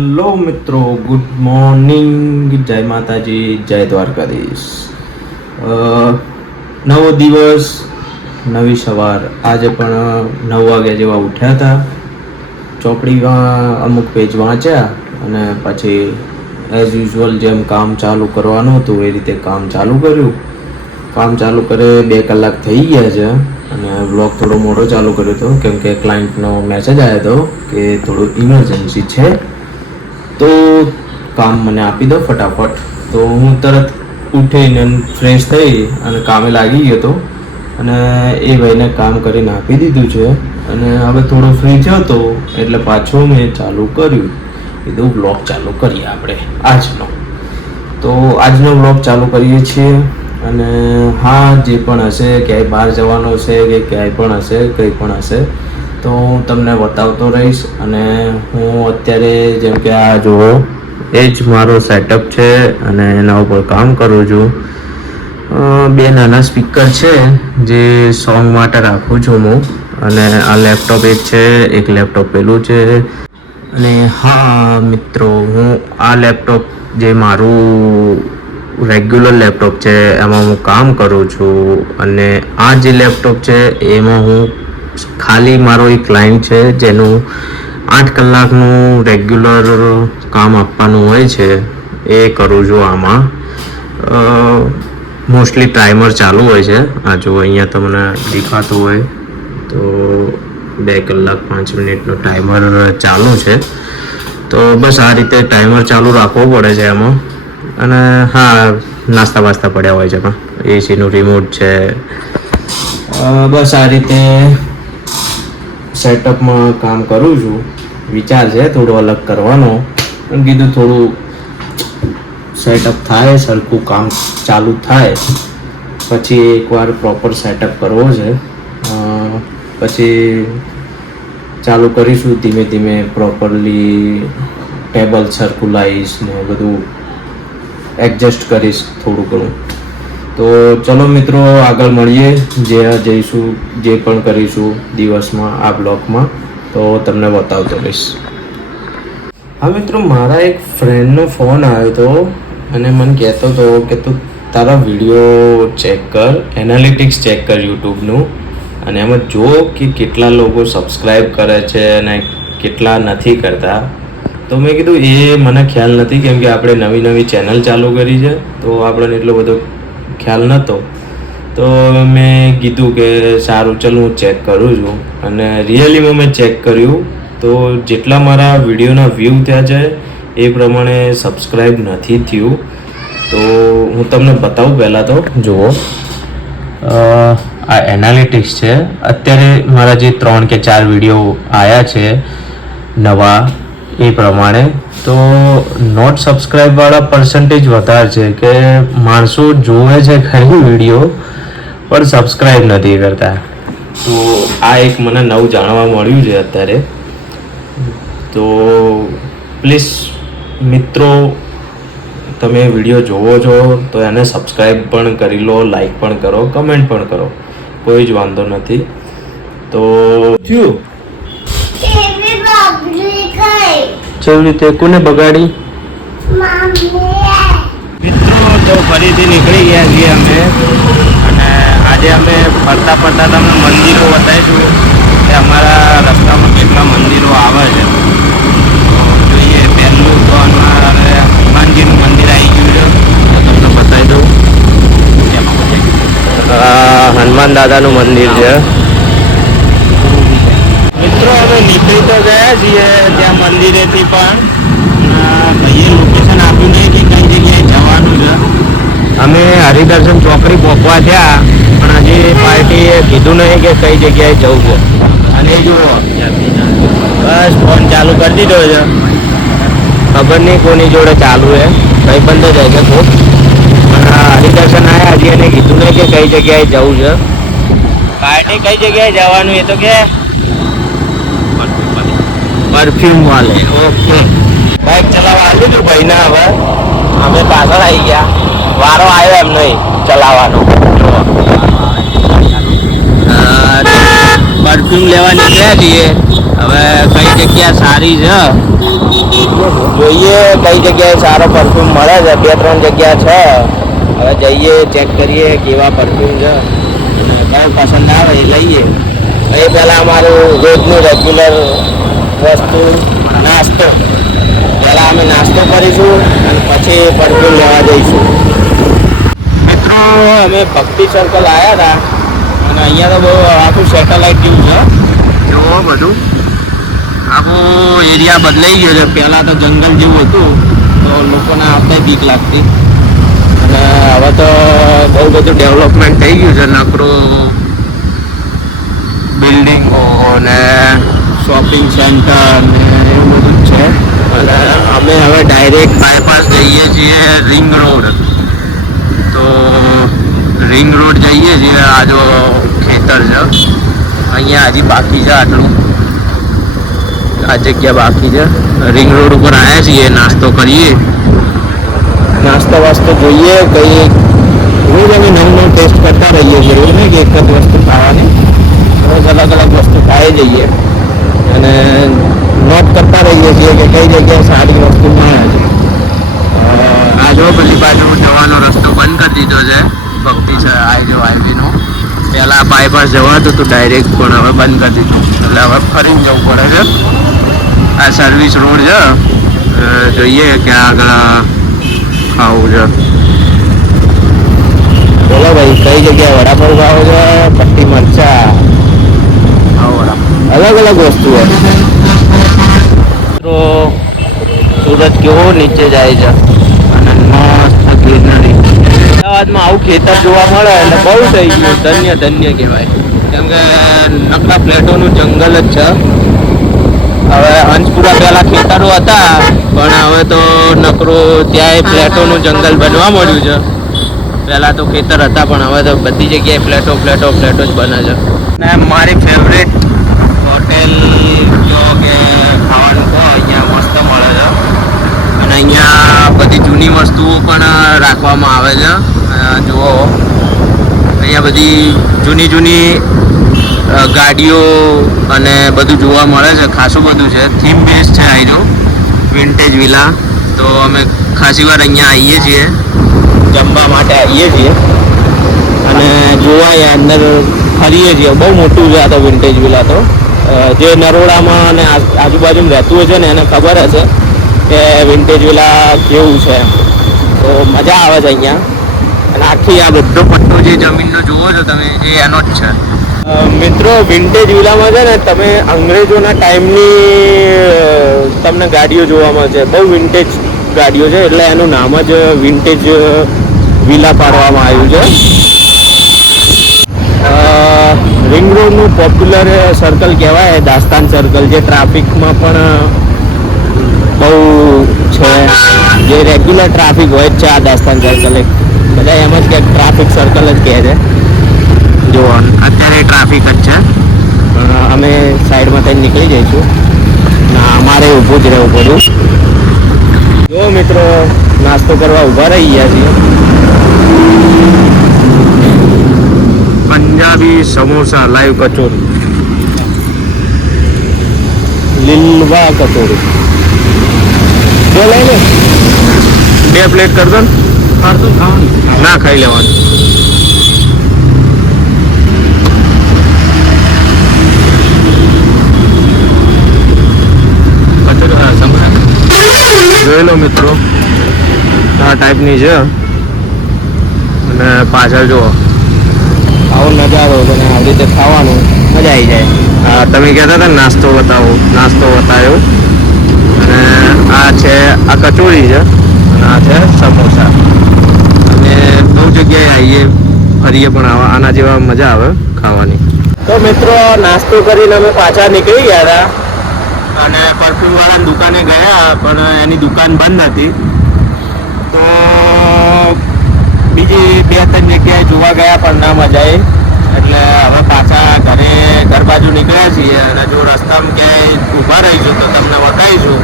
Hello મિત્રો, good morning. જય માતાજી, જય દ્વારકાધીશ. નવો દિવસ, નવી સવાર. આજે પણ નવ વાગ્યા જેવા ઉઠ્યા હતા. ચોપડીમાં અમુક પેજ વાંચ્યા અને પછી એઝ યુઝ્યુઅલ જેમ કામ ચાલુ કરવાનું હતું, એ રીતે કામ ચાલુ કર્યું. કામ ચાલુ કરે બે કલાક થઈ ગયા છે અને બ્લોગ થોડો મોટો ચાલુ કર્યો હતો, કેમ કે ક્લાયન્ટનો મેસેજ આવ્યો હતો કે થોડું ઇમરજન્સી છે. તો કામ મને આપી દો ફટાફટ. તો હું તરત ઉઠીને ફ્રેશ થઈ અને કામે લાગી ગયો હતો અને એ ભાઈને કામ કરીને આપી દીધું છે. અને હવે થોડો ફ્રી થયો હતો એટલે પાછો મેં ચાલુ કર્યું. કીધું બ્લોગ ચાલુ કરીએ આપણે, આજનો. તો આજનો બ્લોગ ચાલુ કરીએ છીએ. અને હા, જે પણ હશે, ક્યાંય બહાર જવાનો છે કે ક્યાંય પણ હશે, કંઈ પણ હશે તો હું તમને બતાવતો રહીશ અને હું અત્યારે જેમ કે આ જુઓ, એ જ મારો સેટઅપ છે અને એના ઉપર કામ કરું છું. બે નાના સ્પીકર છે જે સોંગ માટે રાખું છું હું અને આ લેપટોપ એક છે, એક લેપટોપ પેલું છે. અને હા, મિત્રો, હું આ લેપટોપ જે મારું રેગ્યુલર લેપટોપ છે, એમાં હું કામ કરું છું અને આ જે લેપટોપ છે, એમાં હું ખાલી મારો એક ક્લાયન્ટ છે, જેનું આઠ કલાકનું રેગ્યુલર કામ આપવાનું હોય છે, એ કરું છું આમાં. મોસ્ટલી ટાઈમર ચાલુ હોય છે. આ જો અહીંયા તમને દેખાતું હોય, તો બે કલાક પાંચ મિનિટનો ટાઈમર ચાલુ છે. તો બસ આ રીતે ટાઈમર ચાલુ રાખવો પડે છે એમાં અને હા, નાસ્તા વાસ્તા પડ્યા હોય છે પણ. એસીનું રિમોટ છે. બસ આ રીતે સેટઅપમાં કામ કરું છું. વિચાર છે થોડો અલગ કરવાનો. પણ કીધું થોડું સેટઅપ થાય, સરખું કામ ચાલુ થાય. પછી એકવાર પ્રોપર સેટઅપ કરવો છે. પછી ચાલુ કરીશું ધીમે ધીમે પ્રોપરલી ટેબલ સરખું લાવીશ ને બધું એડજસ્ટ કરીશ થોડું ઘણું. તો ચલો મિત્રો, આગળ મળીએ. જે જઈશું, જે પણ કરીશું દિવસમાં, આ બ્લોગમાં તો તમને બતાવતો રહીશ. હા મિત્રો, મારા એક ફ્રેન્ડનો ફોન આવ્યો હતો અને મને કહેતો હતો કે તું તારા વીડિયો ચેક કર, એનાલિટિક્સ ચેક કર યુટ્યુબનું. અને એમાં જો કે કેટલા લોકો સબસ્ક્રાઈબ કરે છે અને કેટલા નથી કરતા. તો મેં કીધું, એ મને ખ્યાલ નથી કેમ કે આપણે નવી નવી ચેનલ ચાલુ કરી છે. તો આપણને એટલો બધો ખ્યાલ નહોતો તો મેં કીધું કે સારું, ચાલ હું ચેક કરું છું. અને રિયલીમાં મેં ચેક કર્યું તો જેટલા મારા વિડીયોના વ્યૂ થયા છે, એ પ્રમાણે સબસ્ક્રાઈબ નથી થયું. તો હું તમને બતાવું પહેલાં તો. જુઓ. આ એનાલિટિક્સ છે. અત્યારે મારા જે ત્રણ કે ચાર વીડિયો આવ્યા છે, નવા, એ પ્રમાણે તો નોટ સબસ્ક્રાઈબવાળા પર્સન્ટેજ વધારે છે કે માણસો જોવે છે ખરી વીડિયો પણ સબસ્ક્રાઈબ નથી કરતા. તો આ એક મને નવું જાણવા મળ્યું છે અત્યારે. તો પ્લીઝ મિત્રો, તમે વીડિયો જોવો છો, તો એને સબસ્ક્રાઈબ પણ કરી લો લાઈક પણ કરો કમેન્ટ પણ કરો. કોઈ જ વાંધો નથી. તો થયું જેવી રીતે કોને બગાડી? મિત્રો તો ફરીથી નીકળી ગયા છીએ અમે. અને આજે અમે ફરતા ફરતા તમને મંદિરો બતાવીશું કે અમારા રસ્તામાં કેટલા મંદિરો આવે છે. જોઈએ પહેલું તો હનુમાન હનુમાનજીનું મંદિર આવી ગયું છે. તો તમને બતાવી દઉં. આ હનુમાન દાદાનું મંદિર છે. મિત્રો અમે નીકળી તો ગયા છીએ ત્યાં મંદિરેથી પણ. ભાઈએ લોકેશન આપ્યું નહીં કે કઈ જગ્યાએ જવાનું છે. અમે હરિદર્શન ચોકડી પહોંચવા થયા, પણ હજી પાર્ટીએ કીધું નહીં કે કઈ જગ્યાએ જવું છે. અને જુઓ, બસ, ફોન ચાલુ કરી દીધો છે. ખબર નહીં કોની જોડે ચાલુ છે, કંઈ બંધ જ હશે ખૂબ. હરિદર્શન આવ્યા હજી એને કીધું નહીં કે કઈ જગ્યાએ જવું છે. પાર્ટી કઈ જગ્યાએ જવાનું એ તો કે પરફ્યુમ વાલે. ઓકે. બાઇક ચલાવવા આવ્યું હતું ભાઈને હવે. અમે પાછળ આવી ગયા. વારો આવ્યો એમ નહીં ચલાવવાનો પરફ્યુમ લેવા નીકળ્યા છીએ. હવે કઈ જગ્યા સારી છે? જોઈએ કઈ જગ્યાએ સારો પરફ્યુમ મળે છે. બે ત્રણ જગ્યા છે. હવે જઈએ ચેક કરીએ કેવા પરફ્યુમ છે. કયું પસંદ આવે એ લઈએ. એ પહેલાં અમારું રોજનું રેગ્યુલર વસ્તુ નાસ્તો. પહેલાં અમે નાસ્તો કરીશું અને પછી પરફ્યુમ લેવા જઈશું. મિત્રો અમે ભક્તિ સર્કલ આવ્યા હતા અને અહીંયા તો બહુ આખું સેટેલાઇટ જેવું છે. જુઓ બધું? આખો એરિયા બદલાઈ ગયો છે. પહેલાં તો જંગલ જેવું હતું તો લોકોને આપણે બીક લાગતી. અને હવે તો બહુ બધું ડેવલપમેન્ટ થઈ ગયું છે. નકરું બિલ્ડિંગો ને શોપિંગ સેન્ટર ને એવું બધું જ છે અને અમે હવે ડાયરેક્ટ બાયપાસ જઈએ છીએ રિંગ રોડ તો રિંગ રોડ જઈએ છીએ આ જો ખેતર છે અહીંયા હજી બાકી છે આટલું આ જગ્યા બાકી છે રિંગ રોડ ઉપર આવ્યા છીએ નાસ્તો કરીએ નાસ્તો વાસ્તો જોઈએ કઈ રોજ અમે નવું નવું ટેસ્ટ કરતા રહીએ છીએ એવું નહીં કે એક જ વસ્તુ ખાવાની રોજ અલગ અલગ વસ્તુ ખાઈ જઈએ અને નોટ કરતા રહીએ છીએ કે કઈ જગ્યાએ સારી વસ્તુ મળે આ જો પેલી બાજુ જવાનો રસ્તો બંધ કરી દીધો છે. ભક્તિ છે આઈજો હાઈવેનો પહેલાં બાયપાસ જવાતું હતું ડાયરેક્ટ પણ હવે બંધ કરી દીધું. એટલે હવે ફરીને જવું પડે છે. આ સર્વિસ રોડ છે. જોઈએ કે આગળ ખાવું છે. બોલો ભાઈ કઈ જગ્યાએ વડાપાઉં ખાવો છે પટ્ટી મરચા? અલગ અલગ વસ્તુ હોય તો સુરત કેવો નીચે જાય છે? અને મસ્ત ગ્રીનરી. અમદાવાદમાં આવું ખેતર જોવા મળે એટલે બહુ થઈ ગયું ધન્ય ધન્ય કહેવાય. કેમ કે નકરા ફ્લેટોનું જંગલ જ છે. હવે હંસપુરા પહેલા ખેતરો હતા પણ હવે તો નકરો ત્યાંય ફ્લેટોનું જંગલ બનવા મળ્યું છે. પહેલા તો ખેતર હતા પણ હવે તો બધી જગ્યાએ ફ્લેટો ફ્લેટો ફ્લેટો જ બને છે. ને મારી ફેવરેટ હોટેલ જો કે ખાવાનું કહો અહીંયા મસ્ત મળે છે અને અહીંયા બધી જૂની વસ્તુઓ પણ રાખવામાં આવે છે જુઓ. અહીંયા બધી જૂની જૂની ગાડીઓ અને બધું જોવા મળે છે, ખાસું બધું છે. થીમ બેઝ છે આઈનો વિન્ટેજ વિલા તો અમે ખાસી વાર અહીંયા આવીએ છીએ, જમવા માટે આવીએ છીએ. અને જોવાય અંદર ફરીએ છીએ. બહુ મોટું છે આ તો વિન્ટેજ વિલા તો. જે નરોડામાં અને આજુબાજુમાં રહેતું હોય છે ને, એને ખબર હશે કે વિન્ટેજ વિલા કેવું છે. તો મજા આવે છે અહીંયા. અને આખી આ બધો પટ્ટો જે જમીનનો જુઓ છો તમે, એ એનો જ છે. મિત્રો વિન્ટેજ વિલામાં છે ને, તમે અંગ્રેજોના ટાઈમની તમને ગાડીઓ જોવા મળશે. બહુ વિન્ટેજ ગાડીઓ છે, એટલે એનું નામ જ વિન્ટેજ વિલા પાડવામાં આવ્યું છે. રિંગ રોડનું પોપ્યુલર સર્કલ કહેવાય, દાસ્તાન સર્કલ જે ટ્રાફિકમાં પણ બહુ છે. જે રેગ્યુલર ટ્રાફિક હોય જ છે આ દાસ્તાન સર્કલ એક બધા એમ જ કે ટ્રાફિક સર્કલ જ કહે છે. જો અત્યારે ટ્રાફિક જ છે. પણ અમે સાઈડમાં થઈને નીકળી જઈશું. ના અમારે ઊભું જ રહેવું પડ્યું. જો મિત્રો નાસ્તો કરવા ઊભા રહી ગયા છીએ. પંજાબી સમોસા લાઈવ કચોરી. લીલવા કચોરી. બે લઈ લે. બે પ્લેટ કર દો ને. ના ખાઈ લેવાનું. જોયેલો જોઈ લો મિત્રો. આ ટાઈપની છે. અને પાછળ જુઓ. આવો નજારો અને આવી રીતે ખાવાનું મજા આવી જાય. તમે કહેતા હતા નાસ્તો બતાવો નાસ્તો બતાવ્યો. અને આ છે, આ કચોરી છે અને આ છે સમોસા. અને બહુ જગ્યાએ આવીએ ફરીએ પણ આવા, આના જેવા મજા આવે ખાવાની. તો મિત્રો, નાસ્તો કરીને અમે પાછા નીકળી ગયા હતા. અને પરફ્યુમ વાળાની દુકાને ગયા, પણ એની દુકાન બંધ હતી. તો બીજી બે ત્રણ જગ્યાએ જોવા ગયા, પણ ના મજા આવી એટલે હવે પાછા ઘરે, ઘર બાજુ નીકળ્યા છીએ અને જો રસ્તામાં ક્યાંય ઊભા રહીશું તો તમને બતાવીશું.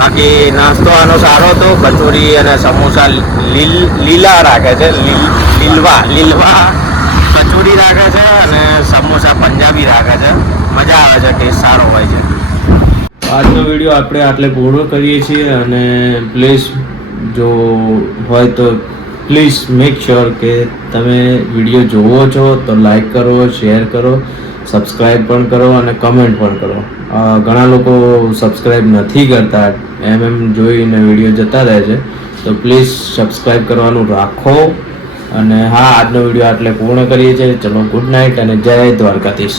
બાકી નાસ્તો આનો સારો હતો. કચોરી અને સમોસા લીલ, લીલા રાખે છે. લીલ, લીલવા લીલવા કચોરી રાખે છે અને સમોસા પંજાબી રાખે છે. મજા આવે છે ટેસ્ટ સારો હોય છે. આજનો વીડિયો આપણે આટલે પૂરો કરીએ છીએ અને પ્લીઝ જો હોય તો પ્લીઝ મેક શ્યોર કે તમે વીડિયો જોવો છો તો લાઈક કરો શેર કરો સબસ્ક્રાઈબ પણ કરો અને કમેન્ટ પણ કરો. ઘણા લોકો સબસ્ક્રાઈબ નથી કરતા. એમ એમ જોઈને વીડિયો જતા રહે છે. તો પ્લીઝ સબસ્ક્રાઈબ કરવાનું રાખો. અને હા, આજનો વીડિયો આટલે પૂર્ણ કરીએ છીએ. ચલો, ગુડ નાઇટ અને જય દ્વારકાધીશ.